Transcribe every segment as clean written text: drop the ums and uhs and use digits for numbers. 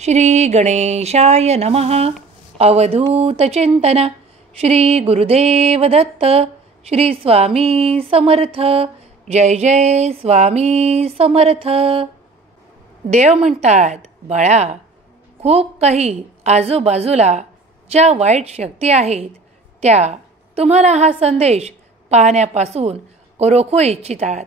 श्री गणेशाय नमः. अवधूत चिंतन. श्री गुरुदेव दत्त. श्री स्वामी समर्थ. जय जय स्वामी समर्थ. देव म्हणतात, बाळा, खूप काही आजूबाजूला ज्या वाईट शक्ती आहेत त्या तुम्हाला हा संदेश पाहण्यापासून रोखू इच्छितात.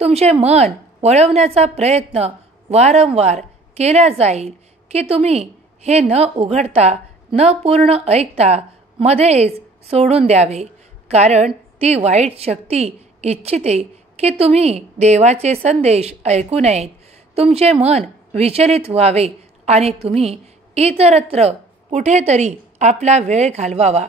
तुमचे मन वळवण्याचा प्रयत्न वारंवार केला जाईल की तुम्ही हे न उघडता न पूर्ण ऐकता मध्येच सोडून द्यावे, कारण ती वाईट शक्ती इच्छिते की तुम्ही देवाचे संदेश ऐकू नयेत. तुमचे मन विचलित व्हावे आणि तुम्ही इतरत्र कुठेतरी आपला वेळ घालवावा.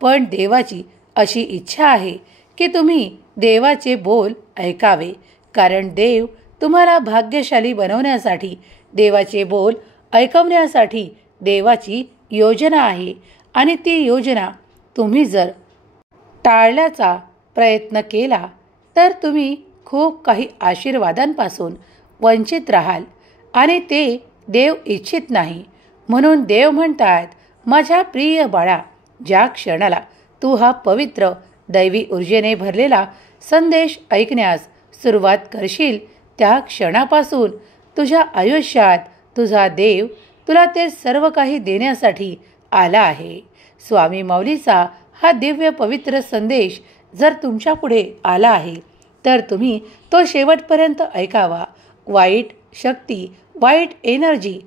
पण देवाची अशी इच्छा आहे की तुम्ही देवाचे बोल ऐकावे, कारण देव तुम्हाला भाग्यशाली बनवण्यासाठी, देवाचे बोल ऐकवण्यासाठी देवाची योजना आहे. आणि ती योजना तुम्ही जर टाळण्याचा प्रयत्न केला तर तुम्ही खूप काही आशीर्वादांपासून वंचित राहाल आणि ते देव इच्छित नाही. म्हणून देव म्हणतात, माझ्या प्रिय बाळा, ज्या क्षणाला तू हा पवित्र दैवी ऊर्जेने भरलेला संदेश ऐकण्यास सुरुवात करशील त्या क्षणापासून तुझ्या आयुष्यात तुझा देव तुला ते सर्व काही देण्यासाठी आला आहे. स्वामी माऊलीचा हा दिव्य पवित्र संदेश जर तुमच्या पुढे आला आहे तर तुम्ही तो शेवटपर्यंत ऐकावा. वाईट शक्ती, वाईट एनर्जी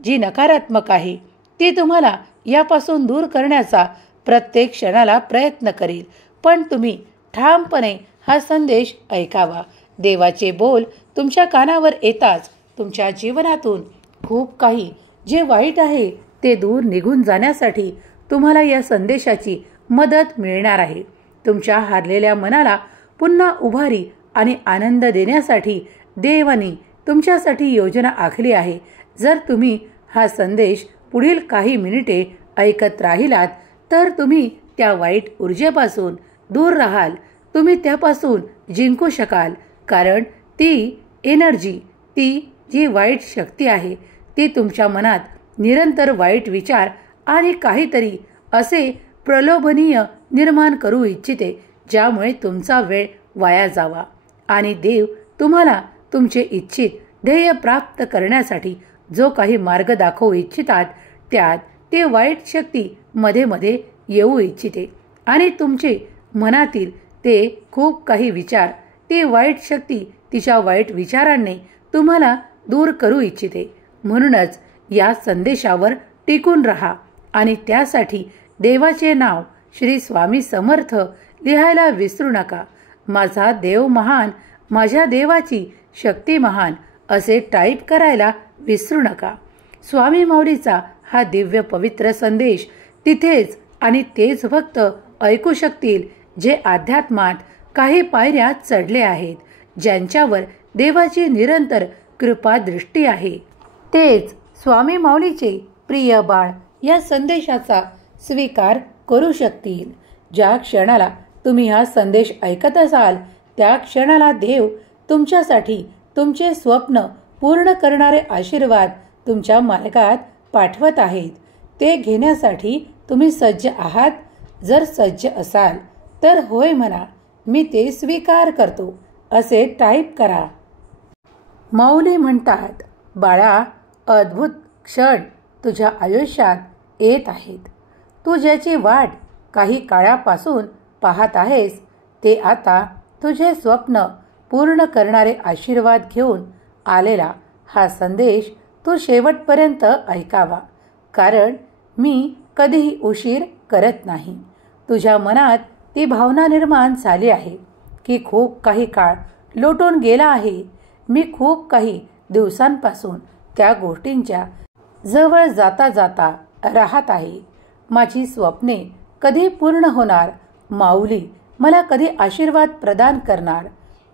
जी नकारात्मक आहे ती तुम्हाला यापासून दूर करण्याचा प्रत्येक क्षणाला प्रयत्न करेल, पण तुम्ही ठामपणे हा संदेश ऐकावा. देवाचे बोल तुमच्या कानावर येताच तुमच्या जीवनातून खूप काही जे वाईट आहे ते दूर निघून जाण्यासाठी तुम्हाला या संदेशाची मदत मिळणार आहे. तुमच्या हारलेल्या मनाला पुन्हा उभारी आणि आनंद देण्यासाठी देवाने तुमच्यासाठी योजना आखली आहे. जर तुम्ही हा संदेश पुढील काही मिनिटे ऐकत राहिलात तर तुम्ही त्या वाईट ऊर्जेपासून दूर राहाल. तुम्ही त्यापासून जिंकू शकाल, कारण ती एनर्जी, ती जी वाईट शक्ती आहे ती तुमच्या मनात निरंतर वाईट विचार आणि काहीतरी असे प्रलोभनीय निर्माण करू इच्छिते ज्यामुळे तुमचा वेळ वाया जावा. आणि देव तुम्हाला तुमचे इच्छित ध्येय प्राप्त करण्यासाठी जो काही मार्ग दाखवू इच्छितात त्यात ते वाईट शक्ती मध्ये मध्ये येऊ इच्छिते आणि तुमचे मनातील ते खूप काही विचार, ती वाईट शक्ती तिच्या वाईट विचारांनी तुम्हाला दूर करू इच्छिते. म्हणूनच या संदेशावर टिकून राहा आणि त्यासाठी देवाचे नाव श्री स्वामी समर्थ लिहायला विसरू नका. माझा देव महान, माझ्या देवाची शक्ती महान असे टाईप करायला विसरू नका. स्वामी माऊलीचा हा दिव्य पवित्र संदेश तिथेच आणि तेच फक्त ऐकू शकतील जे अध्यात्मात काही पायऱ्या चढले आहेत, ज्यांच्यावर देवाची निरंतर कृपा दृष्टी आहे. तेच स्वामी माऊलीचे प्रिय बाळ या संदेशाचा स्वीकार करू शकतील. ज्या क्षणाला तुम्ही हा संदेश ऐकत असाल त्या क्षणाला देव तुमच्यासाठी तुमचे स्वप्न पूर्ण करणारे आशीर्वाद तुमच्या मार्गात पाठवत आहेत. ते घेण्यासाठी तुम्ही सज्ज आहात? जर सज्ज असाल तर होय म्हणा, मी ते स्वीकार करतो असे टाईप करा. माऊली म्हणतात, बाळा, अद्भुत क्षण तुझ्या आयुष्यात येत आहेत. तू ज्याची वाट काही काळापासून पाहत आहेस ते आता तुझे स्वप्न पूर्ण करणारे आशीर्वाद घेऊन आलेला हा संदेश तू शेवटपर्यंत ऐकावा, कारण मी कधीही उशीर करत नाही. तुझ्या मनात ती भावना निर्माण झाली आहे की खूप काही काळ लोटून गेला आहे. मी खूप काही दिवसांपासून त्या गोष्टींच्या जवळ जाता जाता राहत आहे. माझी स्वप्ने कधी पूर्ण होणार? माऊली मला कधी आशीर्वाद प्रदान करणार?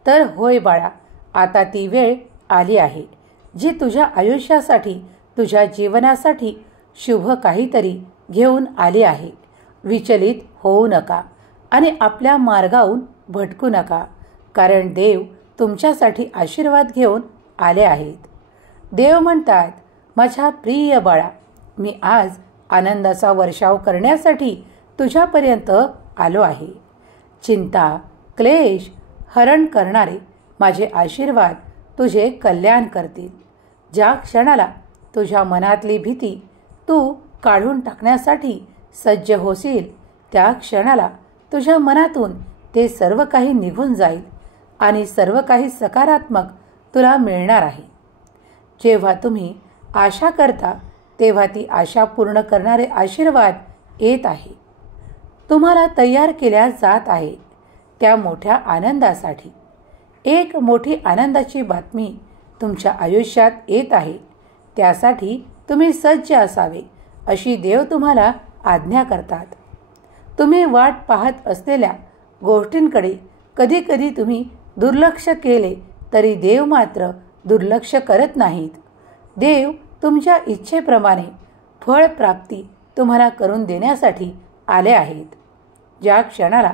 तर होय बाळा, आता ती वेळ आली आहे जी तुझ्या आयुष्यासाठी, तुझ्या जीवनासाठी शुभ काहीतरी घेऊन आली आहे. विचलित होऊ नका आणि आपल्या मार्गावरून भटकू नका, कारण देव तुमच्यासाठी आशीर्वाद घेऊन आले आहेत. देव म्हणतात, माझ्या प्रिय बाळा, मी आज आनंदाचा वर्षाव करण्यासाठी तुझ्यापर्यंत आलो आहे. चिंता, क्लेश हरण करणारे माझे आशीर्वाद तुझे कल्याण करतील. ज्या क्षणाला तुझ्या मनातली भीती तू काढून टाकण्यासाठी सज्ज होशील, त्या क्षणाला तुझ्या मनातून ते सर्व काही निघून जाईल आणि सर्व काही सकारात्मक तुला मिळणार आहे. जेव्हा तुम्ही आशा करता तेव्हा ती आशा पूर्ण करणारे आशीर्वाद येत आहे. तुम्हाला तयार केल्या जात आहे त्या मोठ्या आनंदासाठी. एक मोठी आनंदाची बातमी तुमच्या आयुष्यात येत आहे. त्यासाठी तुम्ही सज्ज असावे अशी देव तुम्हाला आज्ञा करतात. तुम्ही वाट पाहत असलेल्या गोष्टींकडे कधी कधी तुम्ही दुर्लक्ष केले तरी देव मात्र दुर्लक्ष करत नाहीत. देव तुमच्या इच्छेप्रमाणे फळ प्राप्ती तुम्हाला करून देण्यासाठी आले आहेत. ज्या क्षणाला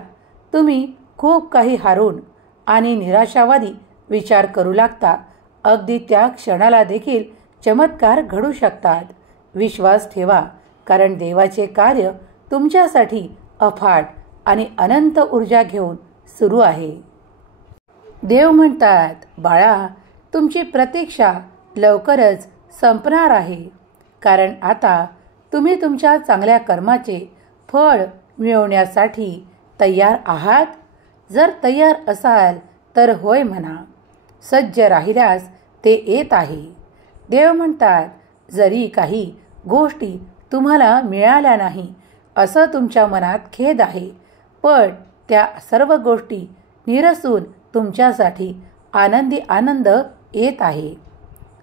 तुम्ही खूप काही हारून आणि निराशावादी विचार करू लागता, अगदी त्या क्षणाला देखील चमत्कार घडू शकतात. विश्वास ठेवा, कारण देवाचे कार्य तुमच्यासाठी अफाट आणि अनंत ऊर्जा घेऊन सुरू आहे. देव म्हणतात, बाळा, तुमची प्रतीक्षा लवकरच संपणार आहे, कारण आता तुम्ही तुमच्या चांगल्या कर्माचे फळ मिळवण्यासाठी तयार आहात. जर तयार असाल तर होय म्हणा. सज्ज राहिल्यास ते येत आहे. देव म्हणतात, जरी काही गोष्टी तुम्हाला मिळाल्या नाही असं तुमच्या मनात खेद आहे, पण त्या सर्व गोष्टी निरसून तुमच्यासाठी आनंदी आनंद येत आहे.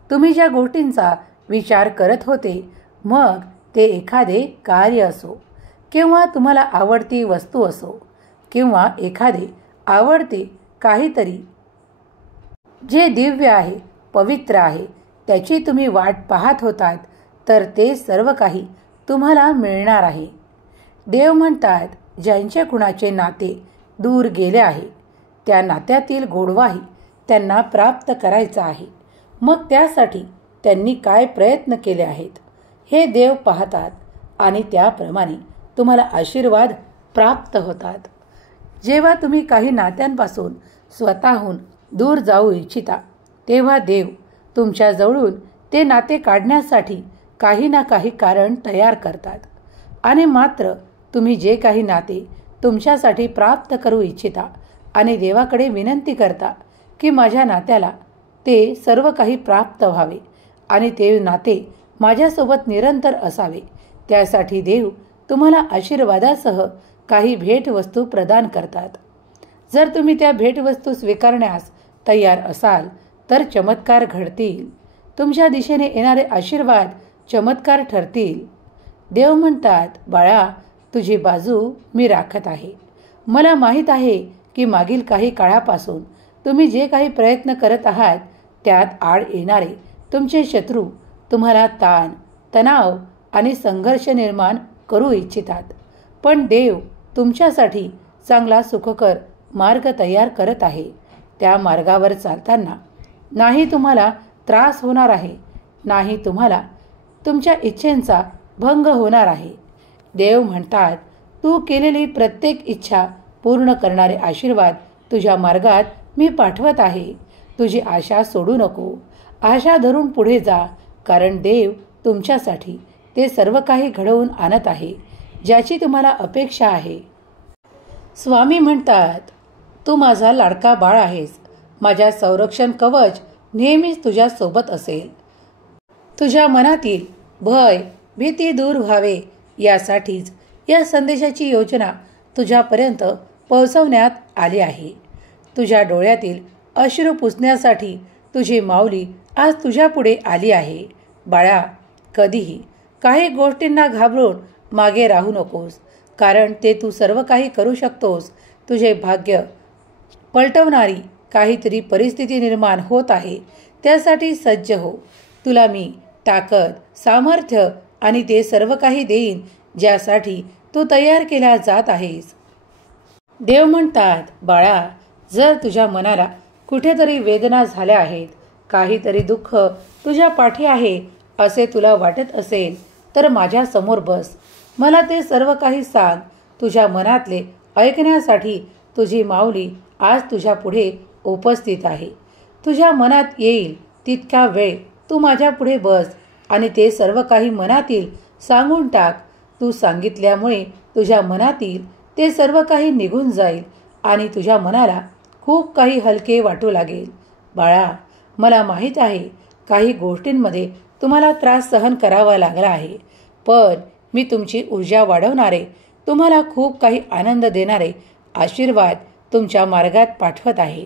तुम्ही ज्या गोष्टींचा विचार करत होते, मग ते एखादे कार्य असो किंवा तुम्हाला आवडती वस्तू असो किंवा एखादे आवडते काहीतरी जे दिव्य आहे, पवित्र आहे, त्याची तुम्ही वाट पाहत होतात, तर ते सर्व काही तुम्हाला मिळणार आहे. देव म्हणतात, ज्यांचे कुणाचे नाते दूर गेले आहे त्या नात्यातील गोडवाही त्यांना प्राप्त करायचा आहे. मग त्यासाठी त्यांनी काय प्रयत्न केले आहेत हे देव पाहतात आणि त्याप्रमाणे तुम्हाला आशीर्वाद प्राप्त होतात. जेव्हा तुम्ही काही नात्यांपासून स्वतःहून दूर जाऊ इच्छिता, तेव्हा देव तुमच्या जवळून ते नाते काढण्यासाठी काही ना काही कारण तयार करतात. आणि मात्र तुम्ही जे काही नाते तुमच्यासाठी प्राप्त करू इच्छिता आणि देवाकडे विनंती करता की माझ्या नात्याला ते सर्व काही प्राप्त व्हावे आणि ते नाते माझ्यासोबत निरंतर असावे, त्यासाठी देव तुम्हाला आशीर्वादासह काही भेटवस्तू प्रदान करतात. जर तुम्ही त्या भेटवस्तू स्वीकारण्यास तयार असाल तर चमत्कार घडतील. तुमच्या दिशेने येणारे आशीर्वाद चमत्कार ठरतील. देव म्हणतात, बाळा, तुझी बाजू मी राखत आहे. मला माहीत आहे की मागील काही काळापासून तुम्ही जे काही प्रयत्न करत आहात त्यात आड येणारे तुमचे शत्रू तुम्हाला ताण, तणाव आणि संघर्ष निर्माण करू इच्छितात. पण देव तुमच्यासाठी चांगला सुखकर मार्ग तयार करत आहे. त्या मार्गावर चालताना नाही तुम्हाला त्रास होणार आहे, नाही तुम्हाला तुमच्या इच्छेंचा भंग होणार आहे. देव म्हणतात, तू केलेली प्रत्येक इच्छा पूर्ण करणारे आशीर्वाद तुझ्या मार्गात मी पाठवत आहे. तुझी आशा सोडू नको. आशा धरून पुढे जा, कारण देव तुमच्यासाठी ते सर्व काही घडवून आणत आहे ज्याची तुम्हाला अपेक्षा आहे. स्वामी म्हणतात, तू माझा लाडका बाळ आहेस. माझ्या संरक्षण कवच नेहमीच तुझ्या सोबत असेल. तुझ्या मनातील भय, भीती दूर व्हावे यासाठीच या संदेशाची योजना तुझ्यापर्यंत पोहोचवण्यात आली आहे. तुझ्या डोळ्यातील अश्रू पुसण्यासाठी तुझी माऊली आज तुझ्यापुढे आली आहे. बाळा, कधीही काही गोष्टींना घाबरून मागे राहू नकोस, कारण ते तू सर्व काही करू शकतोस. तुझे भाग्य पलटवणारी काहीतरी परिस्थिती निर्माण होत आहे, त्यासाठी सज्ज हो. तुला मी ताकद, सामर्थ्य आणि ते सर्व काही देईन ज्यासाठी तू तयार केला जात आहेस. देव म्हणतात, बाळा, जर तुझ्या मनाला कुठेतरी वेदना झाल्या आहेत, काहीतरी दुःख तुझ्या पाठी आहे, असे तुला वाटत असेल तर माझ्या समोर बस. मला ते सर्व काही सांग. तुझ्या मनातले ऐकण्यासाठी तुझी माऊली आज तुझ्या पुढे उपस्थित आहे. तुझ्या मनात येईल तितका वेळ तू माझ्या पुढे बस आणि ते सर्व काही मनातील सांगून टाक. तू सांगितल्यामुळे तुझ्या मनातील ते सर्व काही निघून जाईल आणि तुझ्या मनाला खूप काही हलके वाटू लागेल. बाळा, मला माहीत आहे काही गोष्टींमध्ये तुम्हाला त्रास सहन करावा लागला आहे, पण मी तुमची ऊर्जा वाढवणारे, तुम्हाला खूप काही आनंद देणारे आशीर्वाद तुमच्या मार्गात पाठवत आहे.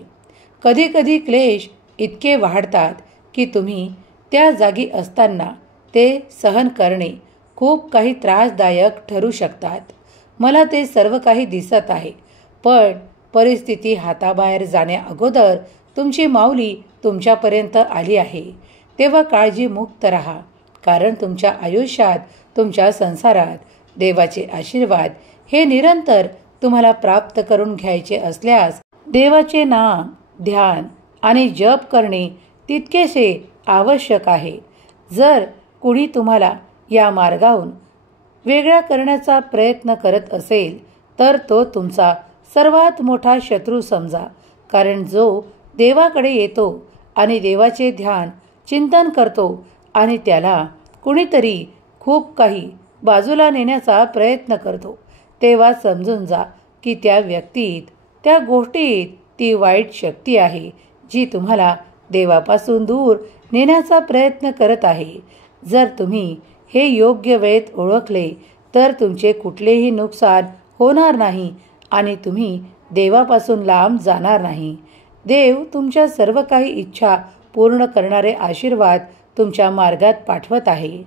कधी कधी क्लेश इतके वाढतात की तुम्ही त्या जागी असताना ते सहन करणे खूप काही त्रासदायक ठरू शकतात. मला ते सर्व काही दिसत आहे, पण परिस्थिती हाताबाहेर जाण्या अगोदर तुमची माऊली तुमच्यापर्यंत आली आहे. तेव्हा काळजीमुक्त राहा, कारण तुमच्या आयुष्यात, तुमच्या संसारात देवाचे आशीर्वाद हे निरंतर तुम्हाला प्राप्त करून घ्यायचे असल्यास देवाचे नाम, ध्यान आणि जप करणे तितकेसे आवश्यक आहे. जर कुणी तुम्हाला या मार्गाहून वेगळा करण्याचा प्रयत्न करत असेल तर तो तुमचा सर्वात मोठा शत्रू समजा, कारण जो देवाकडे येतो आणि देवाचे ध्यान चिंतन करतो आणि त्याला कुणीतरी खूप काही बाजूला नेण्याचा प्रयत्न करतो, तेव्हा समजून जा की त्या व्यक्तीत, त्या गोष्टीत ती वाईट शक्ती आहे जी तुम्हाला देवापासून दूर नेण्याचा प्रयत्न करत आहे. जर तुम्ही हे योग्य वेळेत ओळखले तर तुमचे कुठलेही नुकसान होणार नाही आणि तुम्ही देवापासून लांब जाणार नाही. देव तुमच्या सर्व काही इच्छा पूर्ण करणारे आशीर्वाद तुमच्या मार्गात पाठवत आहे.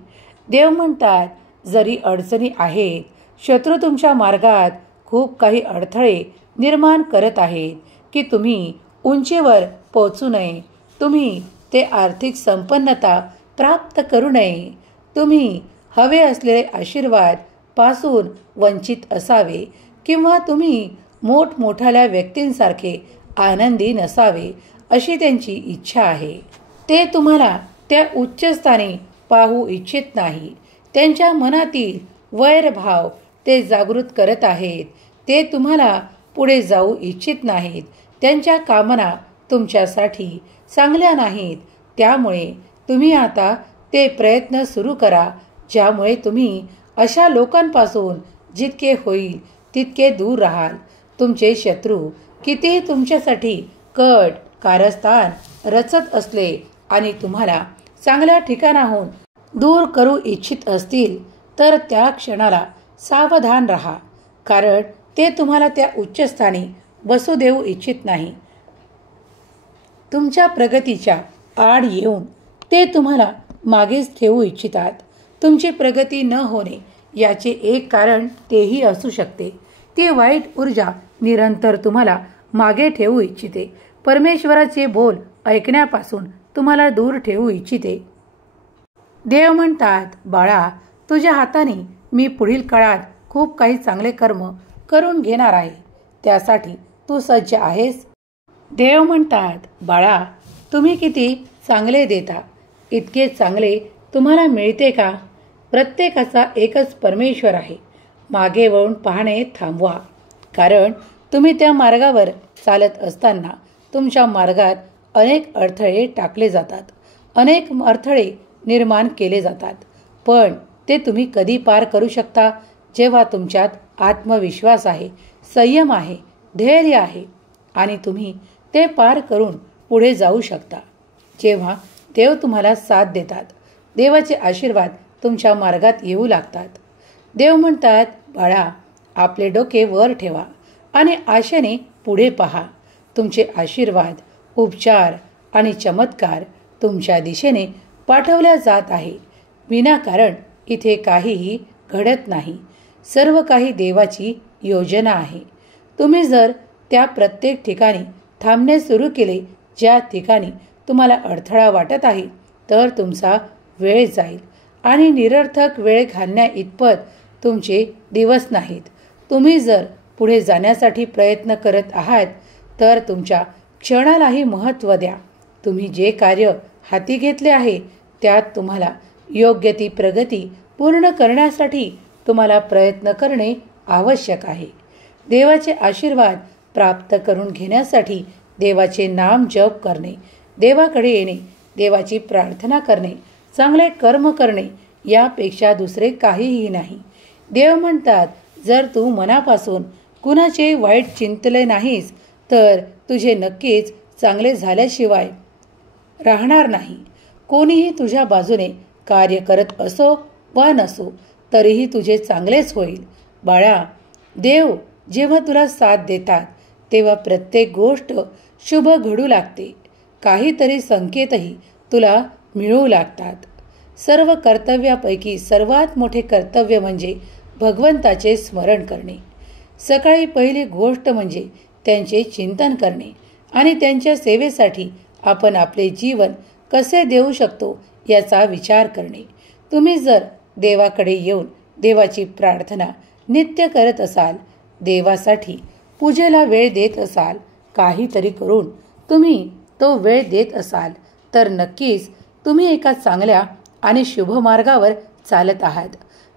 देव म्हणतात, जरी अडचणी आहेत, शत्रू तुमच्या मार्गात खूप काही अडथळे निर्माण करत आहेत की तुम्ही उंचीवर पोहोचू नये, तुम्ही ते आर्थिक संपन्नता प्राप्त करू नये, तुम्ही हवे असलेले आशीर्वाद पासून वंचित असावे किंवा तुम्ही मोठमोठ्या व्यक्तींसारखे आनंदी नसावे अशी त्यांची इच्छा आहे. ते तुम्हाला त्या उच्च स्थानी पाहू इच्छित नाही. त्यांच्या मनातील वैरभाव ते जागृत करत आहेत. ते तुम्हाला पुढे जाऊ इच्छित नाहीत. त्यांच्या कामना तुमच्यासाठी चांगल्या नाहीत. त्यामुळे तुम्ही आता ते प्रयत्न सुरू करा ज्यामुळे तुम्ही अशा लोकांपासून जितके होईल तितके दूर राहाल. तुमचे शत्रू कितीही तुमच्यासाठी कट कारस्थान रचत असले आणि तुम्हाला चांगल्या ठिकाणाहून दूर करू इच्छित असतील तर त्या क्षणाला सावधान राहा, कारण ते तुम्हाला त्या उच्चस्थानी बसू देऊ इच्छित नाही. तुमच्या प्रगतीच्या आड येऊन ते तुम्हाला मागेच ठेवू इच्छितात. तुमची प्रगती न होणे याचे एक कारण तेही असू शकते. ती वाईट ऊर्जा निरंतर तुम्हाला मागे ठेवू इच्छिते. परमेश्वराचे बोल ऐकण्यापासून तुम्हाला दूर ठेवू इच्छिते. देव म्हणतात, बाळा, तुझ्या हाताने मी पुढील काळात खूप काही चांगले कर्म करून घेणार आहे. त्यासाठी तू सज्ज आहेस? देव म्हणतात, बाळा, तुम्ही किती चांगले देता, इतके चांगले तुम्हाला मिळते का? प्रत्येकाचा एकच परमेश्वर आहे. मागे वळून पाहणे थांबवा, कारण तुम्ही त्या मार्गावर चालत असताना तुमच्या मार्गात अनेक अडथळे टाकले जातात, अनेक अडथळे निर्माण केले जातात. पण ते तुम्ही कधी पार करू शकता? जेव्हा तुमच्यात आत्मविश्वास आहे, संयम आहे, धैर्य आहे आणि तुम्ही ते पार करून पुढे जाऊ शकता. जेव्हा देव तुम्हाला साथ देतात, देवाचे आशीर्वाद तुमच्या मार्गात येऊ लागतात. देव म्हणतात, बाळा, आपले डोके वर ठेवा आणि आशेने पुढे पहा. तुमचे आशीर्वाद, उपचार आणि चमत्कार तुमच्या दिशेने पाठवल्या जात आहे. विनाकारण इथे काहीही घडत नाही. सर्व काही देवाची योजना आहे. तुम्ही जर त्या प्रत्येक ठिकाणी थांबणे सुरू केले ज्या ठिकाणी तुम्हाला अडथळा वाटत आहे, तर तुमचा वेळ जाईल आणि निरर्थक वेळ घालण्या इतपत तुमचे दिवस नाहीत. तुम्ही जर पुढे जाण्यासाठी प्रयत्न करत आहात तर तुमच्या क्षणालाही महत्त्व द्या. तुम्ही जे कार्य हाती घेतले आहे त्यात तुम्हाला योग्य ती प्रगती पूर्ण करण्यासाठी तुम्हाला प्रयत्न करणे आवश्यक आहे. देवाचे आशीर्वाद प्राप्त करून घेण्यासाठी देवाचे नाम जप करणे, देवाकडे येणे, देवाची प्रार्थना करणे, चांगले कर्म करणे यापेक्षा दुसरे काहीही नाही. देव म्हणतात, जर तू मनापासून कुणाचे वाईट चिंतले नाहीस तर तुझे नक्कीच चांगले झाल्याशिवाय राहणार नाही. कोणीही तुझ्या बाजूने कार्य करत असो वा नसो तरीही तुझे चांगलेच होईल. बाळा, देव जेव्हा तुला साथ देतात तेव्हा प्रत्येक गोष्ट शुभ घडू लागते. काहीतरी संकेतही तुला मिळू लागतात. सर्व कर्तव्यापैकी सर्वात मोठे कर्तव्य म्हणजे भगवंताचे स्मरण करणे. सकाळी पहिली गोष्ट म्हणजे त्यांचे चिंतन करणे आणि त्यांच्या सेवेसाठी आपण आपले जीवन कसे देऊ शकतो याचा विचार करणे. तुम्ही जर देवाकडे येऊन देवाची प्रार्थना नित्य करत असाल, देवासाठी पूजेला वेळ देत असाल, काहीतरी करून तुम्ही तो वेळ देत असाल तर नक्कीच तुम्ही एका चांगल्या आणि शुभ मार्गावर चालत आहात.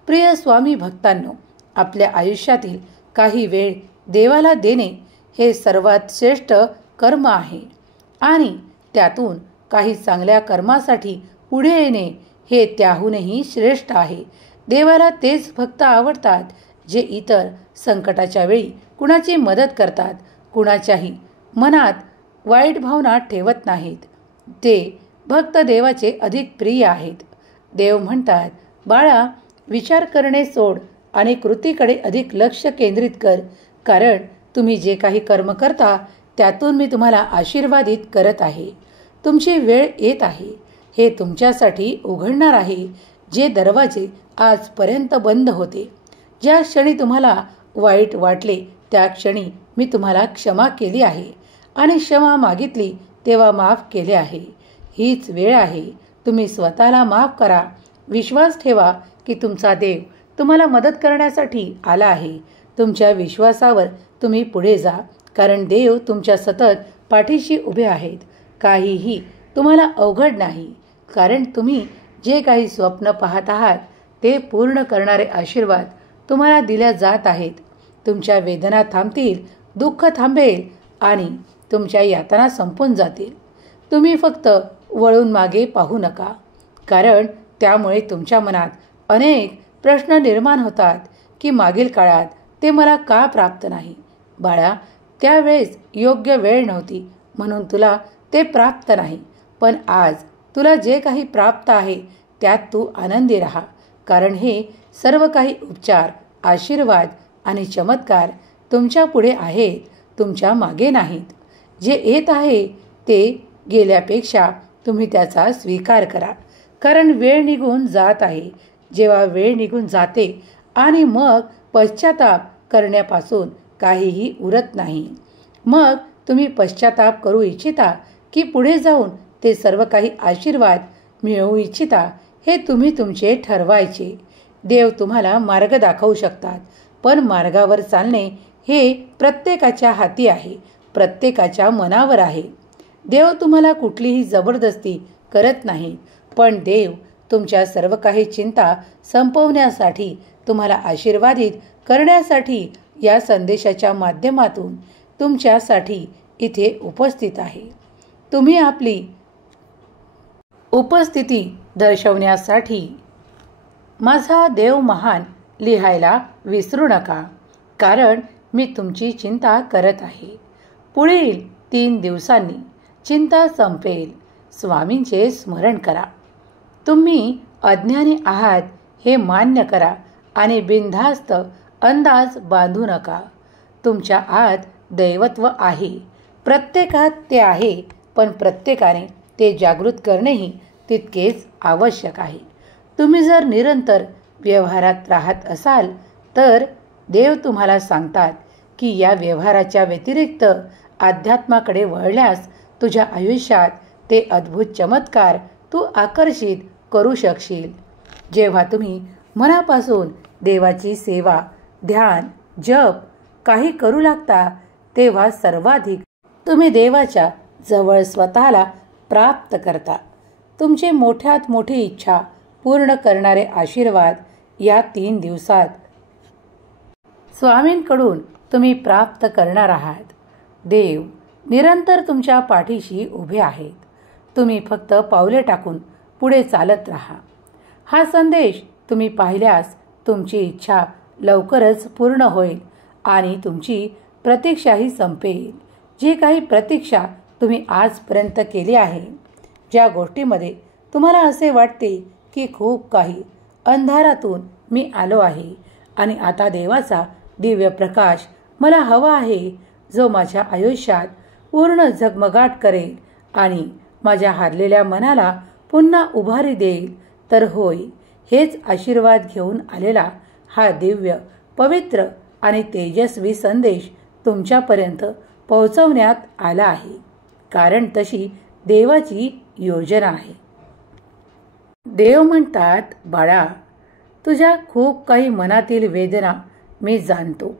प्रिय स्वामी भक्तांनो, आपल्या आयुष्यातील काही वेळ देवाला देणे हे सर्वात श्रेष्ठ कर्म आहे आणि त्यातून काही चांगल्या कर्मासाठी पुढे येणे हे त्याहूनही श्रेष्ठ आहे. देवाला तेच भक्त आवडतात जे इतर संकटाच्या वेळी कुणाची मदत करतात, कुणाच्याही मनात वाईट भावना ठेवत नाहीत. ते भक्त देवाचे अधिक प्रिय आहेत. देव म्हणतात, बाळा, विचार करणे सोड आणि कृतीकडे अधिक लक्ष केंद्रित कर, कारण तुम्ही जे काही कर्म करता त्यातून मी तुम्हाला आशीर्वादित करत आहे. तुमची वेळ येत आहे. हे तुमच्यासाठी उघडणार आहे जे दरवाजे आजपर्यंत बंद होते. ज्या क्षणी तुम्हाला वाईट वाटले त्या क्षणी मी तुम्हाला क्षमा केली आहे आणि क्षमा मागितली तेव्हा माफ केले आहे. हीच वेळ आहे. तुम्ही स्वतःला माफ करा. विश्वास ठेवा की तुमचा देव तुम्हाला मदत करण्यासाठी आला आहे. तुमच्या विश्वासावर तुम्ही पुढे जा, कारण देव तुमच्या सतत पाठीशी उभे आहेत. काहीही तुम्हाला अवघड नाही, कारण तुम्ही जे काही स्वप्न पाहत आहात ते पूर्ण करणारे आशीर्वाद तुम्हाला दिल्या जात आहेत. तुमच्या वेदना थांबतील, दुःख थांबेल आणि तुमच्या यातना संपून जातील. तुम्ही फक्त वळून मागे पाहू नका, कारण त्यामुळे तुमच्या मनात अनेक प्रश्न निर्माण होतात की मागील काळात ते मला का प्राप्त नाही. बाळा, त्यावेळेस योग्य वेळ नव्हती म्हणून तुला ते प्राप्त नाही. पण आज तुला जे काही प्राप्त आहे त्यात तू आनंदी राहा, कारण हे सर्व काही उपचार, आशीर्वाद आणि चमत्कार तुमच्या पुढे आहेत, तुमच्या मागे नाहीत. जे येत आहे ते गेल्यापेक्षा तुम्ही त्याचा स्वीकार करा, कारण वेळ निघून जात आहे. जेव्हा वेळ निघून जाते आणि मग पश्चाताप करण्यापासून काहीही उरत नाही. मग तुम्ही पश्चाताप करू इच्छिता की पुढे जाऊन ते सर्व काही आशीर्वाद मिळवू इच्छिता हे तुम्ही तुमचे ठरवायचे. देव तुम्हाला मार्ग दाखवू शकतात, पण मार्गावर चालणे हे प्रत्येकाच्या हाती आहे, प्रत्येकाच्या मनावर आहे. देव तुम्हाला कुठलीही जबरदस्ती करत नाही, पण देव तुमच्या सर्व काही चिंता संपवण्यासाठी, तुम्हाला आशीर्वादित करण्यासाठी या संदेशाच्या माध्यमातून तुमच्यासाठी इथे उपस्थित आहे. तुम्ही आपली उपस्थिती दर्शवण्यासाठी माझा देव महान लिहायला विसरू नका, कारण मी तुमची चिंता करत आहे. पुढील 3 दिवसांनी चिंता संपेल. स्वामींचे स्मरण करा. तुम्ही अज्ञानी आहात हे मान्य करा आणि बिनधास्त अंदाज बांधू नका. तुमच्या आत दैवत्व आहे, प्रत्येकात ते आहे, पण प्रत्येकाने ते जागृत करणेही तितकेच आवश्यक आहे. तुम्ही जर निरंतर व्यवहारात राहत असाल तर देव तुम्हाला सांगतात की या व्यवहाराच्या व्यतिरिक्त अध्यात्माकडे वळल्यास तुझ्या आयुष्यात ते अद्भुत चमत्कार तू आकर्षित करू शकशील. जेव्हा तुम्ही मनापासून देवाची सेवा, ध्यान, जप काही करू लागता तेव्हा सर्वाधिक तुम्ही देवाच्या जवळ स्वतःला प्राप्त करता. तुमची मोठ्यात मोठी इच्छा पूर्ण करणारे आशीर्वाद या 3 दिवसात स्वामींकडून तुम्ही प्राप्त करणार आहात. देव निरंतर तुमच्या पाठीशी उभे आहेत. तुम्ही फक्त पावले टाकून पुढे चालत राहा. हा संदेश तुम्ही पाहिल्यास तुमची इच्छा लवकरच पूर्ण होईल आणि तुमची प्रतीक्षाही संपेल. जी काही प्रतीक्षा तुम्ही आजपर्यंत केली आहे, ज्या गोष्टीमध्ये तुम्हाला असे वाटते की खूप काही अंधारातून मी आलो आहे आणि आता देवाचा दिव्य प्रकाश मला हवा आहे, जो माझ्या आयुष्यात पूर्ण झगमगाट करेल आणि माझ्या हारलेल्या मनाला पुन्हा उभारी देईल, तर होय, हेच आशीर्वाद घेऊन आलेला हा दिव्य, पवित्र आणि तेजस्वी संदेश तुमच्यापर्यंत पोहोचवण्यात आला आहे. कारण तशी देवाची योजना आहे. देव म्हणतात, बाळा, तुझ्या खूप काही मनातील वेदना मी जाणतो.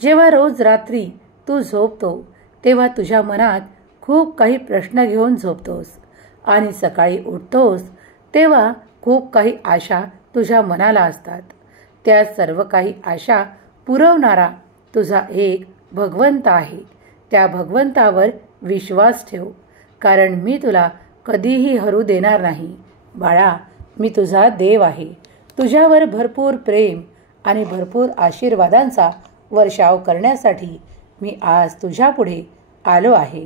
जेव्हा रोज रात्री तू झोपतो तेव्हा तुझ्या मनात खूप काही प्रश्न घेऊन झोपतोस आणि सकाळी उठतोस तेव्हा खूप काही आशा तुझ्या मनाला असतात. त्या सर्व काही आशा पुरवणारा तुझा एक भगवंत आहे. त्या भगवंतावर विश्वास ठेव, कारण मी तुला कधीही हरू देणार नाही. बाळा, मी तुझा देव आहे. तुझ्यावर भरपूर प्रेम आणि भरपूर आशीर्वादांचा वर्षाव करण्यासाठी मी आज तुझ्यापुढे आलो आहे.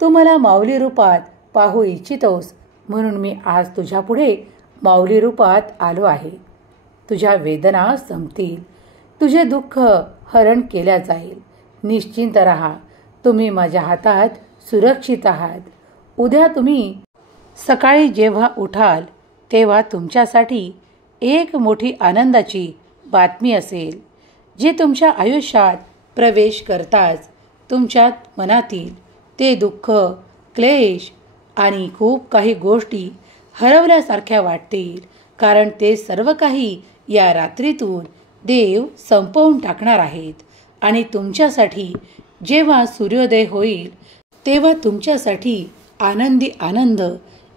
तू मला माऊली रूपात पाहू इच्छितोस, म्हणून मी आज तुझ्यापुढे माऊली रूपात आलो आहे. तुझ्या वेदना संपतील, तुझे दुःख हरण केल्या जाईल. निश्चिंत राहा, तुम्ही माझ्या हातात सुरक्षित आहात. उद्या तुम्ही सकाळी जेव्हा उठाल तेव्हा तुमच्यासाठी एक मोठी आनंदाची बातमी असेल, जी तुमच्या आयुष्यात प्रवेश करताच तुमच्या मनातील ते दुःख, क्लेश आणि खूप काही गोष्टी हरवल्यासारख्या वाटतील. कारण ते सर्व काही या रात्रीतून देव संपवून टाकणार आहेत आणि तुमच्यासाठी जेव्हा सूर्योदय होईल तेव्हा तुमच्यासाठी आनंदी आनंद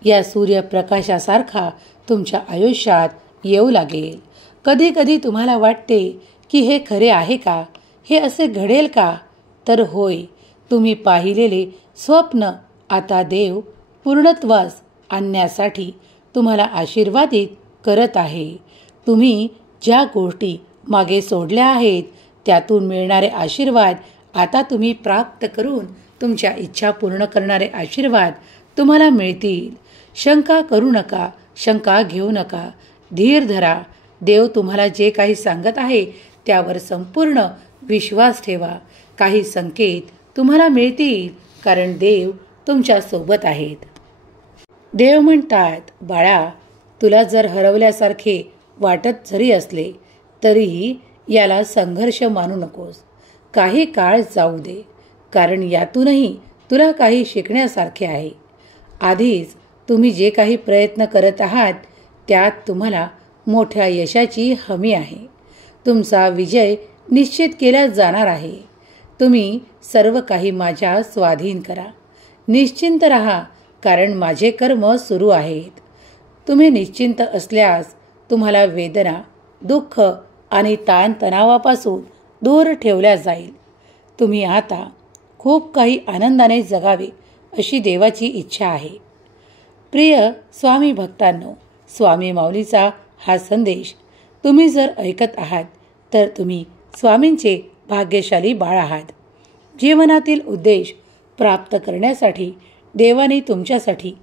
या सूर्यप्रकाशासारखा तुमच्या आयुष्यात येऊ लागेल. कधी कधी तुम्हाला वाटते की हे खरे आहे का, हे असे घडेल का? तर होय, तुम्ही पाहिलेले स्वप्न आता देव पूर्णत्वास आणण्यासाठी तुम्हाला आशीर्वादित करत आहे. तुम्ही ज्या गोष्टी मागे सोडल्या आहेत त्यातून मिळणारे आशीर्वाद आता तुम्ही प्राप्त करून तुमच्या इच्छा पूर्ण करणारे आशीर्वाद तुम्हाला मिळतील. शंका करू नका, शंका घेऊ नका, धीर धरा. देव तुम्हाला जे काही सांगत आहे त्यावर संपूर्ण विश्वास ठेवा. काही संकेत तुम्हाला मिळतील, कारण देव तुमच्या सोबत आहेत. देव म्हणतात, बाळा, तुला जर हरवल्यासारखे वाटत जरी असले तरीही याला संघर्ष मानू नकोस. काही काळ जाऊ दे, कारण यातूनही तुला काही शिकण्यासारखे आहे. आधीच तुम्ही जे काही प्रयत्न करत आहात त्यात तुम्हाला मोठ्या यशाची हमी आहे. तुमचा विजय निश्चित केला जाणार आहे. तुम्ही सर्व काही माझ्या स्वाधीन करा. निश्चिंत राहा, कारण माझे कर्म सुरू आहेत. तुम्ही निश्चिंत असल्यास तुम्हाला वेदना, दुःख आणि ताणतणावापासून दूर ठेवल्या जाईल. तुम्ही आता खूप काही आनंदाने जगावे अशी देवाची इच्छा आहे. प्रिय स्वामी भक्तांनो, स्वामी माऊलीचा हा संदेश तुम्ही जर ऐकत आहात तर तुम्ही स्वामींचे भाग्यशाली बाळ आहात. जीवनातील उद्देश प्राप्त करण्यासाठी देवाने तुमच्यासाठी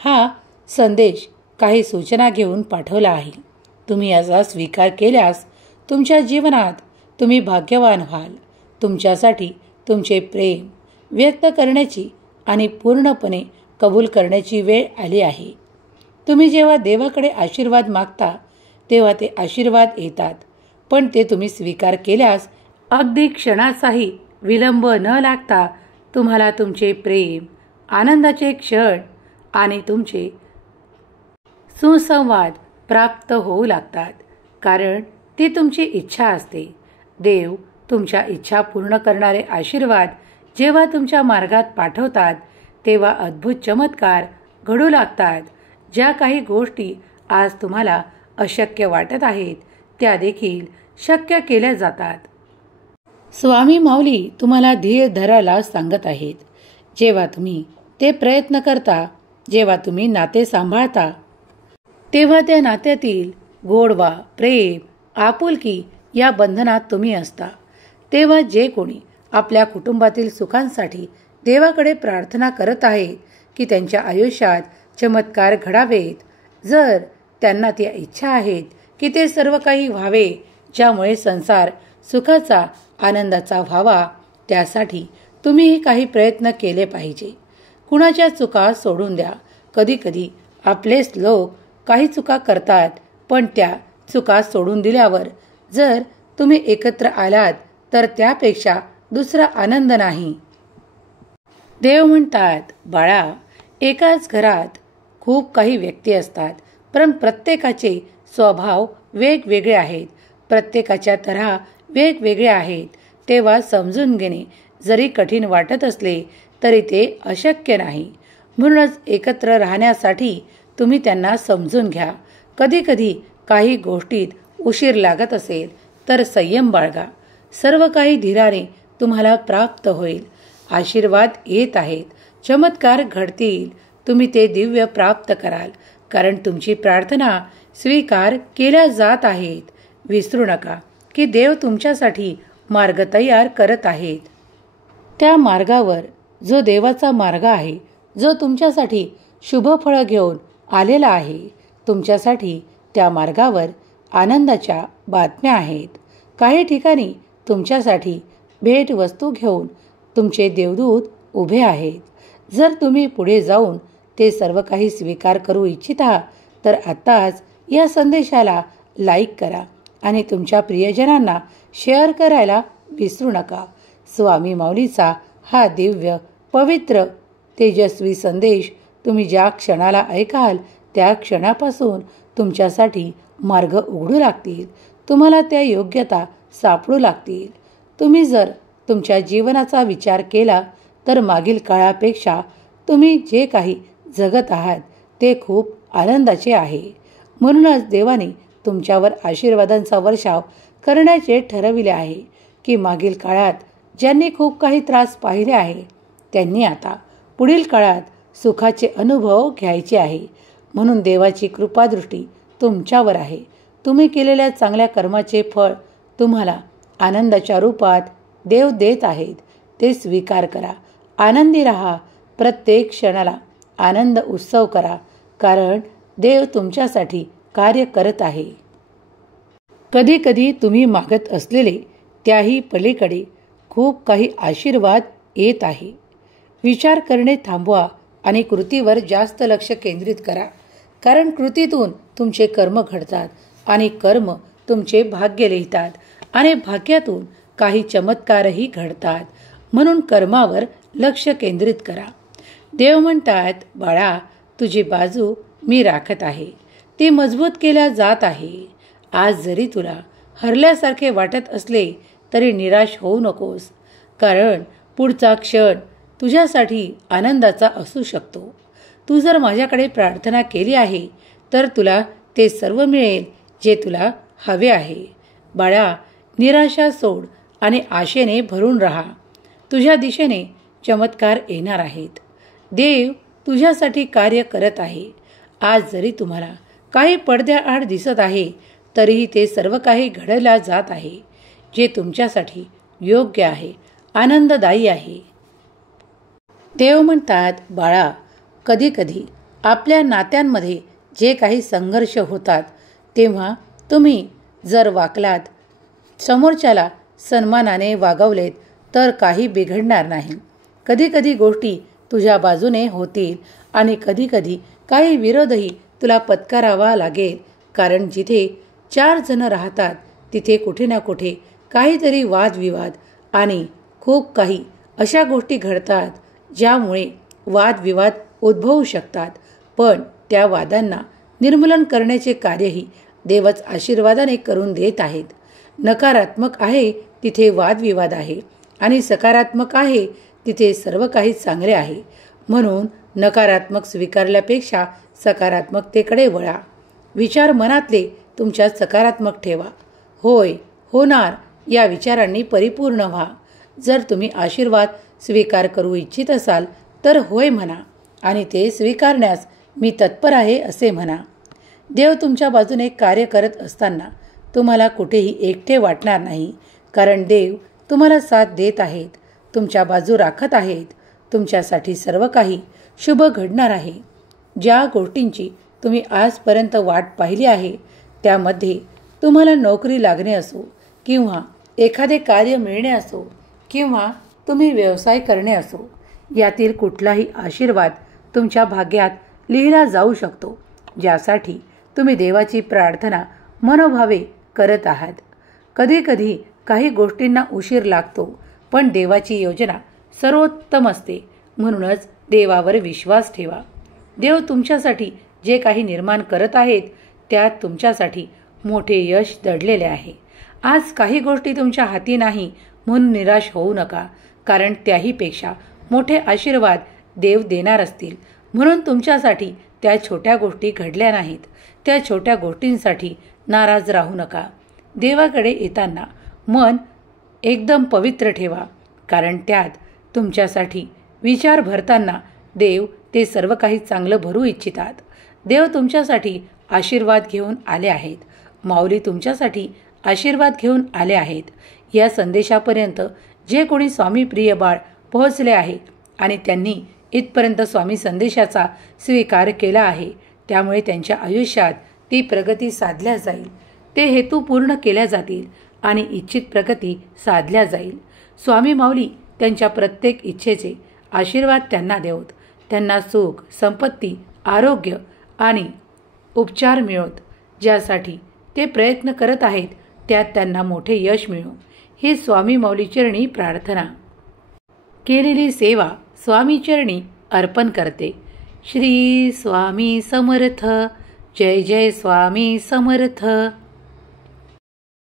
हा संदेश काही सूचना घेऊन पाठवला आहे. तुम्ही याचा स्वीकार केल्यास तुमच्या जीवनात तुम्ही भाग्यवान व्हाल. तुमच्यासाठी तुमचे प्रेम व्यक्त करण्याची आणि पूर्णपणे कबूल करण्याची वेळ आली आहे. तुम्ही जेव्हा देवाकडे आशीर्वाद मागता तेव्हा ते आशीर्वाद येतात, पण ते तुम्ही स्वीकार केल्यास अगदी क्षणाचाही विलंब न लागता तुम्हाला तुमचे प्रेम, आनंदाचे क्षण आणि तुमचे सुसंवाद प्राप्त होऊ लागतात, कारण ती तुमची इच्छा असते. देव तुमच्या इच्छा पूर्ण करणारे आशीर्वाद जेव्हा तुमच्या मार्गात पाठवतात तेव्हा अद्भुत चमत्कार घडू लागतात. ज्या काही गोष्टी आज तुम्हाला अशक्य वाटत आहेत त्या देखील शक्य केल्या जातात. स्वामी माऊली तुम्हाला धीर धरायला सांगत आहेत. जेव्हा तुम्ही ते प्रयत्न करता, जेव्हा तुम्ही नाते सांभाळता, तेव्हा त्या नात्यातील गोडवा, प्रेम, आपुलकी या बंधनात तुम्ही असता. तेव्हा जे कोणी आपल्या कुटुंबातील सुखांसाठी देवाकडे प्रार्थना करत आहेत की त्यांच्या आयुष्यात चमत्कार घडावेत, जर त्यांना ती इच्छा आहेत की ते सर्व काही व्हावे ज्यामुळे संसार सुखाचा, आनंदाचा व्हावा, त्यासाठी तुम्हीही काही प्रयत्न केले पाहिजे. कुणाच्या चुका सोडून द्या. कधी कधी आपलेच लोक काही चुका करतात, पण त्या चुका सोडून दिल्यावर जर तुम्ही एकत्र आलात तर त्यापेक्षा दुसरा आनंद नाही. देव म्हणतात, बाळा, एकाच घरात खूप काही व्यक्ती असतात, पण प्रत्येकाचे स्वभाव वेगवेगळे आहेत, प्रत्येकाच्या तऱ्हा वेगवेगळ्या आहेत. तेव्हा समजून घेणे जरी कठीण वाटत असले तरी ते अशक्य नाही. म्हणूनच एकत्र राहण्यासाठी तुम्ही त्यांना समजून घ्या. कधी कधी काही गोष्टीत उशीर लागत असेल तर संयम बाळगा. सर्व काही धीराने तुम्हाला प्राप्त होईल. आशीर्वाद येत आहेत, चमत्कार घडतील. तुम्ही ते दिव्य प्राप्त कराल, कारण तुमची प्रार्थना स्वीकार केल्या जात आहेत. विसरू नका की देव तुमच्यासाठी मार्ग तयार करत आहेत. त्या मार्गावर जो देवाचा मार्ग आहे, जो तुमच्यासाठी शुभ फळ घेऊन आलेला आहे, तुमच्यासाठी त्या मार्गावर आनंदाच्या बातम्या आहेत. काही ठिकाणी तुमच्यासाठी भेटवस्तू घेऊन तुमचे देवदूत उभे आहेत. जर तुम्ही पुढे जाऊन ते सर्व काही स्वीकार करू इच्छिता तर आत्ताच या संदेशाला लाईक करा आणि तुमच्या प्रियजनांना शेअर करायला विसरू नका. स्वामी माऊलीचा हा दिव्य, पवित्र, तेजस्वी संदेश तुम्ही ज्या क्षणाला ऐकाल त्या क्षणापासून तुमच्यासाठी मार्ग उघडू लागतील. तुम्हाला त्या योग्यता सापडू लागतील. तुम्ही जर तुमच्या जीवनाचा विचार केला तर मागील काळापेक्षा तुम्ही जे काही जगत आहात ते खूप आनंदाचे आहे. म्हणूनच देवाने तुमच्यावर आशीर्वादांचा वर्षाव करण्याचे ठरविले आहे की मागील काळात ज्यांनी खूप काही त्रास पाहिले आहे त्यांनी आता पुढील काळात सुखाचे अनुभव घ्यायचे आहे. म्हणून देवाची कृपादृष्टी तुमच्यावर आहे. तुम्ही केलेल्या चांगल्या कर्माचे फळ तुम्हाला आनंदाच्या रूपात देव देत आहेत. ते स्वीकार करा. आनंदी राहा. प्रत्येक क्षणाला आनंद उत्सव करा, कारण देव तुमच्यासाठी कार्य करत आहे. कधी कधी तुम्ही मागत असलेले त्याही पलीकडे खूप काही आशीर्वाद येत आहे. विचार करणे थांबवा आणि कृतीवर जास्त लक्ष केंद्रित करा, कारण कृतीतून तुमचे कर्म घडतात आणि कर्म तुमचे भाग्य लिहितात आणि भाग्यातून काही चमत्कारही घडतात. म्हणून कर्मावर लक्ष केंद्रित करा. देव म्हणतात, बाळा, तुझी बाजू मी राखत आहे. ती मजबूत केल्या जात आहे. आज जरी तुला हरल्यासारखे वाटत असले तरी निराश होऊ नकोस, कारण पुढचा क्षण तुझ्यासाठी आनंदाचा असू शकतो. तू जर माझ्याकडे प्रार्थना केली आहे तर तुला ते सर्व मिळेल जे तुला हवे आहे. बाळा, निराशा सोड आणि आशेने भरून राहा. तुझ्या दिशेने चमत्कार येणार आहेत. देव तुझ्यासाठी कार्य करत आहे. आज जरी तुम्हाला काही पडद्याआड दिसत आहे तरीही ते सर्व काही घडवल्या जात आहे जे तुमच्यासाठी योग्य आहे, आनंददायी आहे. देव म्हणतात, बाळा, कधी कधी आपल्या नात्यांमध्ये जे काही संघर्ष होतात तेव्हा तुम्ही जर वाकलात, समोरच्याला सन्मानाने वागवलेत तर काही बिघडणार नाही. कधी कधी गोष्टी तुझ्या बाजूने होतील आणि कधी कधी काही विरोधही तुला पत्करावा लागेल, कारण जिथे 4 जण राहतात तिथे कुठे ना कुठे काहीतरी वादविवाद आणि खूप काही अशा गोष्टी घडतात ज्यामुळे वादविवाद उद्भवू शकतात. पण त्या वादांना निर्मूलन करण्याचे कार्यही देवच आशीर्वादाने करून देत आहेत. नकारात्मक आहे तिथे वादविवाद आहे आणि सकारात्मक आहे तिथे सर्व काही चांगले आहे. म्हणून नकारात्मक स्वीकारल्यापेक्षा सकारात्मकतेकडे वळा. विचार मनातले तुमच्या सकारात्मक ठेवा. होय, होणार या विचारांनी परिपूर्ण व्हा. जर तुम्ही आशीर्वाद स्वीकार करू इच्छित असाल तर होय म्हणा आणि ते स्वीकारण्यास मी तत्पर आहे असे म्हणा. देव तुमच्या बाजूने कार्य करत असताना तुम्हाला कुठेही एकटे वाटणार नाही, कारण देव तुम्हाला साथ देत आहेत, तुमच्या बाजू राखत आहेत. तुमच्यासाठी सर्व काही शुभ घडणार आहे. ज्या गोष्टींची तुम्ही आजपर्यंत वाट पाहिली आहे त्यामध्ये तुम्हाला नोकरी लागणे असो किंवा एखादे कार्य मिळणे असो किंवा तुम्ही व्यवसाय करणे असो, यातील कुठलाही आशीर्वाद तुमच्या भाग्यात लिहिला जाऊ शकतो, ज्यासाठी तुम्ही देवाची प्रार्थना मनोभावे करत आहात. कधीकधी काही गोष्टींना उशीर लागतो, पण देवाची योजना सर्वोत्तम असते. म्हणूनच देवावर विश्वास ठेवा. देव तुमच्यासाठी जे काही निर्माण करत आहेत त्यात तुमच्यासाठी मोठे यश दडलेले आहे. आज काही गोष्टी तुमच्या हाती नाही म्हणून निराश होऊ नका, कारण त्याहीपेक्षा मोठे आशीर्वाद देव देणार असतील. म्हणून तुमच्यासाठी त्या छोट्या गोष्टी घडल्या नाहीत. त्या छोट्या गोष्टींसाठी नाराज राहू नका. देवाकडे येताना मन एकदम पवित्र ठेवा, कारण त्यात तुमच्यासाठी विचार भरताना देव ते सर्व काही चांगलं भरू इच्छितात. देव तुमच्यासाठी आशीर्वाद घेऊन आले आहेत. माऊली तुमच्यासाठी आशीर्वाद घेऊन आले आहेत. या संदेशापर्यंत जे कोणी स्वामी प्रिय बाळ पोहोचले आहे आणि त्यांनी इथपर्यंत स्वामी संदेशाचा स्वीकार केला आहे, त्यामुळे त्यांच्या आयुष्यात ती प्रगती साधल्या जाईल, ते हेतू पूर्ण केल्या जातील आणि इच्छित प्रगती साधल्या जाईल. स्वामी माऊली त्यांच्या प्रत्येक इच्छेचे आशीर्वाद त्यांना देवत. त्यांना सुख, संपत्ती, आरोग्य आणि उपचार मिळवत. ज्यासाठी ते प्रयत्न करत आहेत त्यात त्यांना मोठे यश मिळो, ही स्वामी माऊली चरणी प्रार्थना. केलेली सेवा स्वामी चरणी अर्पण करते. श्री स्वामी समर्थ. जय जय स्वामी समर्थ.